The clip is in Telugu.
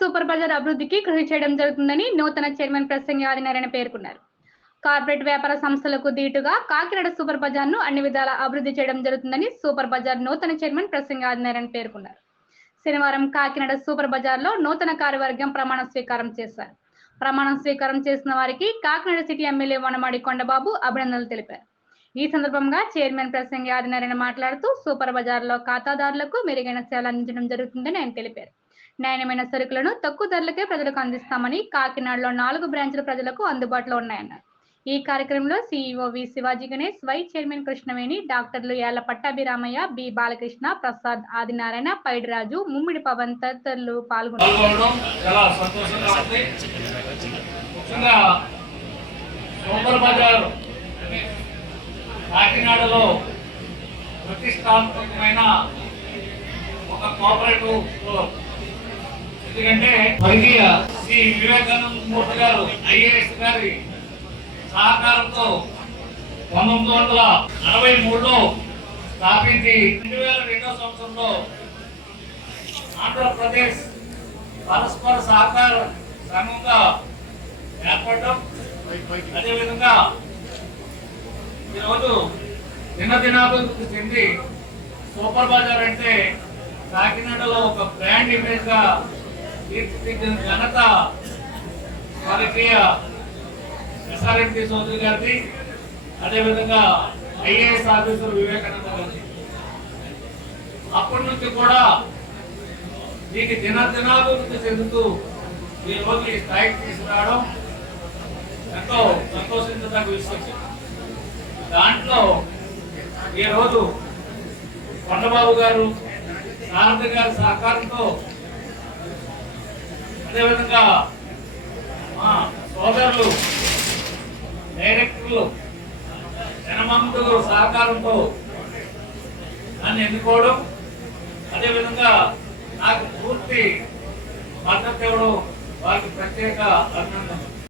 సూపర్ బజార్ అభివృద్ధికి కృషి చేయడం జరుగుతుందని నూతన చైర్మన్ ప్రసంగి ఆదినారాయణ పేర్కొన్నారు. కార్పొరేట్ వ్యాపార సంస్థలకు దీటుగా కాకినాడ సూపర్ బజార్ను అన్ని విధాల అభివృద్ధి చేయడం జరుగుతుందని సూపర్ బజార్ నూతన చైర్మన్ ప్రసంగి ఆదినారాయణ పేర్కొన్నారు. శనివారం కాకినాడ సూపర్ బజార్లో నూతన కార్యవర్గం ప్రమాణ స్వీకారం చేశారు. ప్రమాణం స్వీకారం చేసిన వారికి కాకినాడ సిటీ ఎమ్మెల్యే వనమాడి కొండబాబు అభినందనలు తెలిపారు. ఈ సందర్భంగా చైర్మన్ ప్రసంగి ఆదినారాయణ మాట్లాడుతూ సూపర్ బజార్లో ఖాతాదారులకు మెరుగైన సేవలు అందించడం జరుగుతుందని ఆయన తెలిపారు. నాణ్యమైన సరుకులను తక్కువ ధరలకే ప్రజలకు అందిస్తామని, కాకినాడలో 4 బ్రాంచ్లు ప్రజలకు అందుబాటులో ఉన్నాయన్నారు. ఈ కార్యక్రమంలో సీఈఓ వి శివాజీ గణేష్, వైస్ చైర్మన్ కృష్ణవేణి, డాక్టర్లు యాళ్ల పట్టాభిరామయ్య, బి బాలకృష్ణ, ప్రసాద్, ఆదినారాయణ, పైడిరాజు, ముమ్మిడి పవన్ తదితరులు పాల్గొన్నారు. కాకినాడలో ప్రతిష్టాత్మకమైన ఒక కోఆపరేటివ్ స్టోర్. ఎందుకంటే స్వర్గీయ శ్రీ వివేకానంద మూర్తి గారు ఐఏఎస్ గారి సహకారంతో 1963లో స్థాపించి 2002వ సంవత్సరంలో ఆంధ్రప్రదేశ్ పరస్పర సహకార సంఘంగా ఏర్పడడం, అదేవిధంగా ఈరోజు దినదినాభివృద్ధి చెంది సూపర్ బజార్ అంటే కాకినాడలో ఒక బ్రాండ్ ఇమేజ్ గా తీర్చిదిద్దిన ఘనత స్వర్గీయ ఎస్ఆర్ఎంపీ చౌదరి గారిది, అదేవిధంగా ఐఏఎస్ ఆఫీసర్ వివేకానంద గారి. అప్పటి నుంచి కూడా దీనికి దినదినాభివృద్ధి చెందుతూ ఈ రోజు ఈ స్థాయికి తీసుకురావడం ఎంతో సంతోషించదగ్గ విషయం. దాంట్లో ఈరోజు కొండబాబు గారు, శారద గారి సహకారంతో, అదేవిధంగా మా సోదరులు డైరెక్టర్లు జనమంతులు సహకారంతో నన్ను ఎన్నుకోవడం, అదేవిధంగా నాకు పూర్తి మద్దతు ఇవ్వడం వారికి ప్రత్యేక అభినందనలు.